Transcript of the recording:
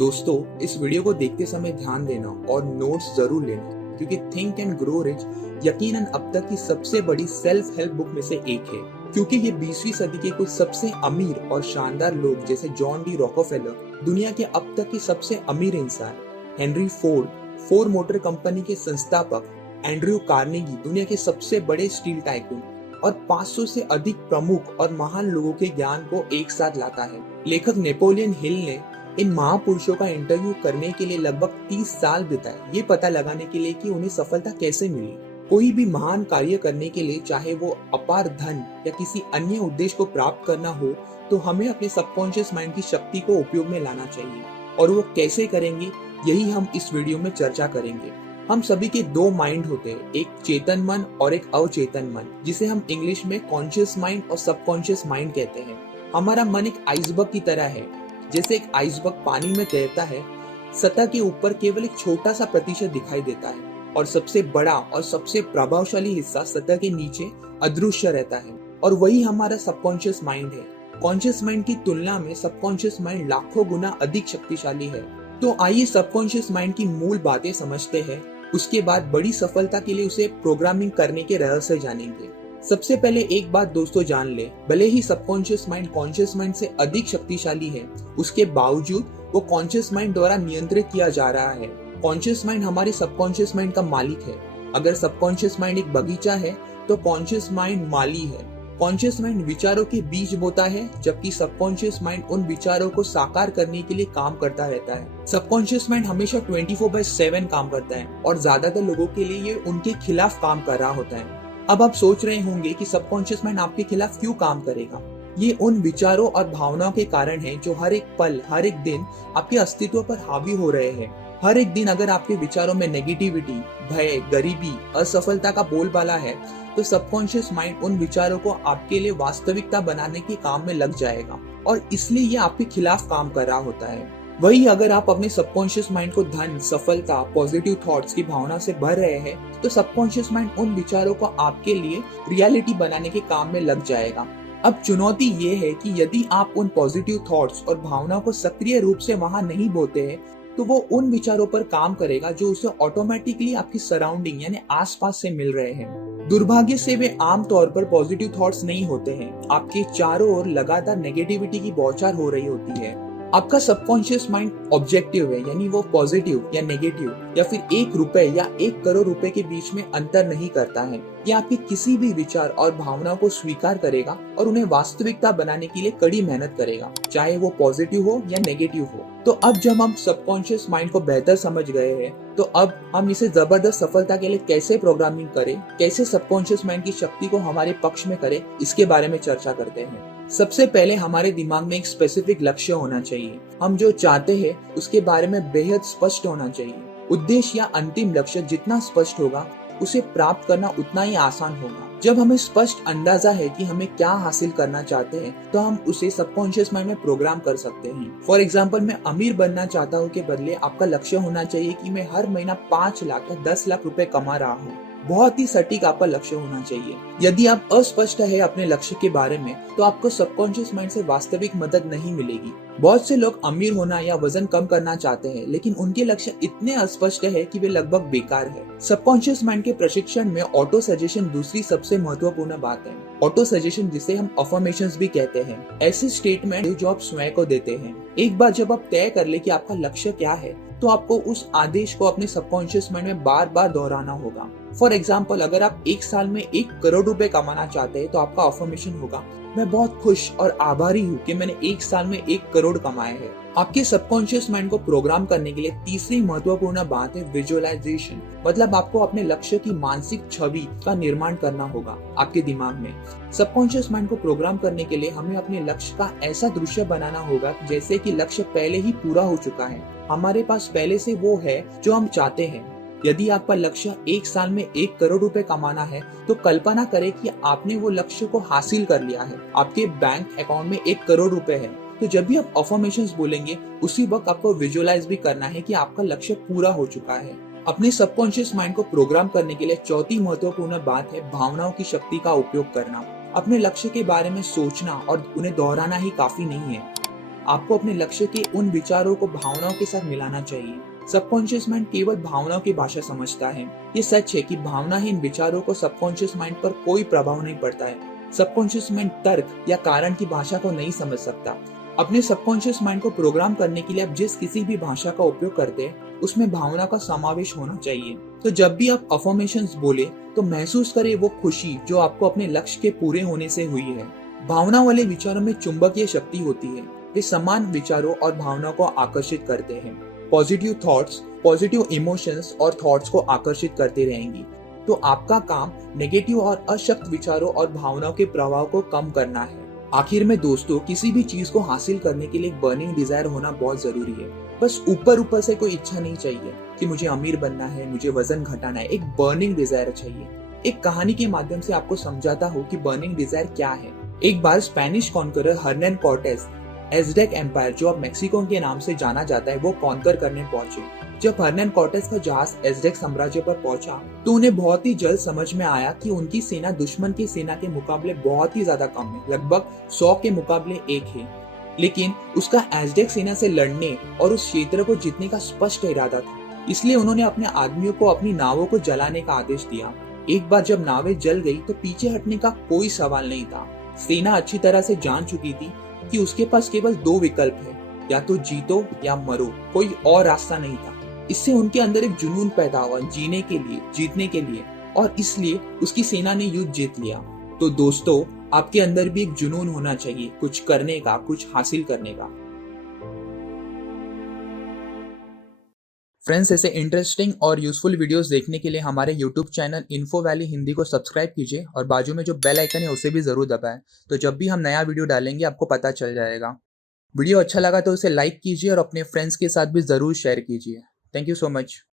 दोस्तों, इस वीडियो को देखते समय ध्यान देना और नोट्स जरूर लेना, क्योंकि थिंक एंड ग्रो रिच यकीनन अब तक की सबसे बड़ी सेल्फ हेल्प बुक में से एक है। क्योंकि ये 20वीं सदी के कुछ सबसे अमीर और शानदार लोग जैसे जॉन डी रॉकफेलर, दुनिया के अब तक के सबसे अमीर इंसान Henry Ford, Ford motor company के संस्थापक एंड्रयू कार्नेगी, दुनिया के सबसे बड़े स्टील टाइकून और 500 से अधिक प्रमुख और महान लोगों के ज्ञान को एक साथ लाता है। लेखक नेपोलियन हिल ने इन महापुरुषों का इंटरव्यू करने के लिए लगभग 30 साल बिताए, ये पता लगाने के लिए कि उन्हें सफलता कैसे मिली। कोई भी महान कार्य करने के लिए, चाहे वो अपार धन या किसी अन्य उद्देश्य को प्राप्त करना हो, तो हमें अपने सबकॉन्शियस माइंड की शक्ति को उपयोग में लाना चाहिए। और वो कैसे करेंगे, यही हम इस वीडियो में चर्चा करेंगे। हम सभी के दो माइंड होते हैं, एक चेतन मन और एक अवचेतन मन, जिसे हम इंग्लिश में कॉन्शियस माइंड और सबकॉन्शियस माइंड कहते हैं। हमारा मन एक आइसबर्ग की तरह है। जैसे एक आइसबर्ग पानी में तैरता है, सतह के ऊपर केवल एक छोटा सा प्रतिशत दिखाई देता है और सबसे बड़ा और सबसे प्रभावशाली हिस्सा सतह के नीचे अदृश्य रहता है। और वही हमारा सबकॉन्शियस माइंड है। कॉन्शियस माइंड की तुलना में सबकॉन्शियस माइंड लाखों गुना अधिक शक्तिशाली है। तो आइए सबकॉन्शियस माइंड की मूल बातें समझते हैं, उसके बाद बड़ी सफलता के लिए उसे प्रोग्रामिंग करने के रहस्य जानेंगे। सबसे पहले एक बात दोस्तों जान ले, भले ही सबकॉन्शियस माइंड कॉन्शियस माइंड से अधिक शक्तिशाली है, उसके बावजूद वो कॉन्शियस माइंड द्वारा नियंत्रित किया जा रहा है। कॉन्शियस माइंड हमारे सबकॉन्शियस माइंड का मालिक है। अगर सबकॉन्शियस माइंड एक बगीचा है तो कॉन्शियस माइंड माली है। कॉन्शियस माइंड विचारों के बीज बोता है, जबकि सबकॉन्शियस माइंड उन विचारों को साकार करने के लिए काम करता रहता है। सबकॉन्शियस माइंड हमेशा 24/7 काम करता है और ज्यादातर लोगों के लिए ये उनके खिलाफ काम कर रहा होता है। अब आप सोच रहे होंगे कि सबकॉन्शियस माइंड आपके खिलाफ क्यों काम करेगा। ये उन विचारों और भावनाओं के कारण है जो हर एक पल, हर एक दिन आपके अस्तित्व पर हावी हो रहे हैं। हर एक दिन अगर आपके विचारों में नेगेटिविटी, भय, गरीबी, असफलता का बोलबाला है, तो सबकॉन्शियस माइंड उन विचारों को आपके लिए वास्तविकता बनाने के काम में लग जाएगा और इसलिए ये आपके खिलाफ काम कर रहा होता है। वही अगर आप अपने सबकॉन्शियस माइंड को धन, सफलता, पॉजिटिव थॉट्स की भावना से भर रहे हैं, तो सबकॉन्शियस माइंड उन विचारों को आपके लिए रियलिटी बनाने के काम में लग जाएगा। अब चुनौती ये है कि यदि आप उन पॉजिटिव थॉट्स और भावनाओं को सक्रिय रूप से वहां नहीं बोते हैं, तो वो उन विचारों पर काम करेगा जो उसे ऑटोमेटिकली आपकी सराउंडिंग यानी आसपास से मिल रहे हैं। दुर्भाग्य से वे आमतौर पर पॉजिटिव थॉट्स नहीं होते हैं। आपके चारों ओर लगातार नेगेटिविटी की बौछार हो रही होती है। आपका सबकॉन्शियस माइंड ऑब्जेक्टिव है, यानी वो पॉजिटिव या नेगेटिव या फिर 1 रुपए या 1 करोड़ रुपए के बीच में अंतर नहीं करता है। ये आपके किसी भी विचार और भावनाओं को स्वीकार करेगा और उन्हें वास्तविकता बनाने के लिए कड़ी मेहनत करेगा, चाहे वो पॉजिटिव हो या नेगेटिव हो। तो अब जब हम सबकॉन्शियस माइंड को बेहतर समझ गए हैं, तो अब हम इसे जबरदस्त सफलता के लिए कैसे प्रोग्रामिंग करें, कैसे सबकॉन्शियस माइंड की शक्ति को हमारे पक्ष में करें, इसके बारे में चर्चा करते हैं। सबसे पहले हमारे दिमाग में एक स्पेसिफिक लक्ष्य होना चाहिए। हम जो चाहते हैं उसके बारे में बेहद स्पष्ट होना चाहिए। उद्देश्य या अंतिम लक्ष्य जितना स्पष्ट होगा, उसे प्राप्त करना उतना ही आसान होगा। जब हमें स्पष्ट अंदाजा है कि हमें क्या हासिल करना चाहते हैं, तो हम उसे सबकॉन्शियस माइंड में प्रोग्राम कर सकते हैं। फॉर एग्जाम्पल, मैं अमीर बनना चाहता हूँ के बदले आपका लक्ष्य होना चाहिए कि मैं हर महीना 5 लाख या 10 लाख रुपए कमा रहा हूँ। बहुत ही सटीक आपका लक्ष्य होना चाहिए। यदि आप अस्पष्ट है अपने लक्ष्य के बारे में, तो आपको सबकॉन्शियस माइंड से वास्तविक मदद नहीं मिलेगी। बहुत से लोग अमीर होना या वजन कम करना चाहते हैं, लेकिन उनके लक्ष्य इतने अस्पष्ट है कि वे लगभग बेकार है। सबकॉन्शियस माइंड के प्रशिक्षण में ऑटो सजेशन दूसरी सबसे महत्वपूर्ण बात है। ऑटो सजेशन, जिसे हम अफर्मेशंस भी कहते हैं, ऐसे स्टेटमेंट जो आप स्वयं को देते हैं। एक बार जब आप तय कर ले कि आपका लक्ष्य क्या है, तो आपको उस आदेश को अपने सबकॉन्शियस माइंड में बार बार दोहराना होगा। फॉर एग्जाम्पल, अगर आप 1 साल में 1 करोड़ रुपए कमाना चाहते हैं, तो आपका अफर्मेशन होगा, मैं बहुत खुश और आभारी हूँ कि मैंने 1 साल में 1 करोड़ कमाए हैं। आपके सबकॉन्शियस माइंड को प्रोग्राम करने के लिए तीसरी महत्वपूर्ण बात है विजुअलाइजेशन। मतलब आपको अपने लक्ष्य की मानसिक छवि का निर्माण करना होगा आपके दिमाग में। सबकॉन्शियस माइंड को प्रोग्राम करने के लिए हमें अपने लक्ष्य का ऐसा दृश्य बनाना होगा जैसे कि लक्ष्य पहले ही पूरा हो चुका है। हमारे पास पहले से वो है जो हम चाहते हैं। यदि आपका लक्ष्य 1 साल में 1 करोड़ रुपए कमाना है, तो कल्पना करें कि आपने वो लक्ष्य को हासिल कर लिया है। आपके बैंक अकाउंट में 1 करोड़ रुपए है। तो जब भी आप अफर्मेशंस बोलेंगे, उसी वक्त आपको विजुअलाइज भी करना है कि आपका लक्ष्य पूरा हो चुका है। अपने सबकॉन्शियस माइंड को प्रोग्राम करने के लिए चौथी महत्वपूर्ण बात है भावनाओं की शक्ति का उपयोग करना। अपने लक्ष्य के बारे में सोचना और उन्हें दोहराना ही काफी नहीं है। आपको अपने लक्ष्य के उन विचारों को भावनाओं के साथ मिलाना चाहिए। सबकॉन्शियस माइंड केवल भावनाओं की भाषा समझता है। ये सच है कि भावनाहीन विचारों को सबकॉन्शियस माइंड पर कोई प्रभाव नहीं पड़ता है। सबकॉन्शियस माइंड तर्क या कारण की भाषा को नहीं समझ सकता। अपने सबकॉन्शियस माइंड को प्रोग्राम करने के लिए आप जिस किसी भी भाषा का उपयोग करते हैं उसमें भावना का समावेश होना चाहिए। तो जब भी आप अफर्मेशंस बोले तो महसूस करें वो खुशी जो आपको अपने लक्ष्य के पूरे होने से हुई है। भावना वाले विचारों में चुंबकीय शक्ति होती है। वे समान विचारों और भावनाओं को आकर्षित करते हैं। पॉजिटिव थॉट्स पॉजिटिव इमोशंस और थॉट्स को आकर्षित करते रहेंगी। तो आपका काम नेगेटिव और अशक्त विचारों और भावनाओं के प्रभाव को कम करना है। आखिर में दोस्तों, किसी भी चीज को हासिल करने के लिए एक बर्निंग डिजायर होना बहुत जरूरी है। बस ऊपर ऊपर से कोई इच्छा नहीं चाहिए कि मुझे अमीर बनना है, मुझे वजन घटाना है। एक बर्निंग डिजायर चाहिए। एक कहानी के माध्यम से आपको समझाता हूँ कि बर्निंग डिजायर क्या है। एक बार Spanish conqueror Hernan Cortes Aztec empire, जो अब मेक्सिको के नाम से जाना जाता है, वो कॉन्कर करने पहुंचे। जब हर्नन कॉर्टेस का जहाज एज़टेक साम्राज्य पर पहुंचा तो उन्हें बहुत ही जल्द समझ में आया कि उनकी सेना दुश्मन की सेना के मुकाबले बहुत ही ज्यादा कम है, लगभग 100 के मुकाबले 1 है। लेकिन उसका एज़टेक सेना से लड़ने और उस क्षेत्र को जीतने का स्पष्ट इरादा था। इसलिए उन्होंने अपने आदमियों को अपनी नावों को जलाने का आदेश दिया। एक बार जब नावें जल गई तो पीछे हटने का कोई सवाल नहीं था। सेना अच्छी तरह से जान चुकी थी कि उसके पास केवल 2 विकल्प है, या तो जीतो या मरो, कोई और रास्ता नहीं था। इससे उनके अंदर एक जुनून पैदा हुआ जीने के लिए, जीतने के लिए, और इसलिए उसकी सेना ने युद्ध जीत लिया। तो दोस्तों, आपके अंदर भी एक जुनून होना चाहिए, कुछ करने का, कुछ हासिल करने का। फ्रेंड्स, ऐसे इंटरेस्टिंग और यूजफुल वीडियोस देखने के लिए हमारे YouTube channel info valley Hindi को सब्सक्राइब कीजिए और बाजू में जो बेल आइकन है उसे भी जरूर दबाएं। तो जब भी हम नया वीडियो डालेंगे आपको पता चल जाएगा। वीडियो अच्छा लगा तो उसे लाइक कीजिए और अपने फ्रेंड्स के साथ भी जरूर शेयर कीजिए। Thank you so much.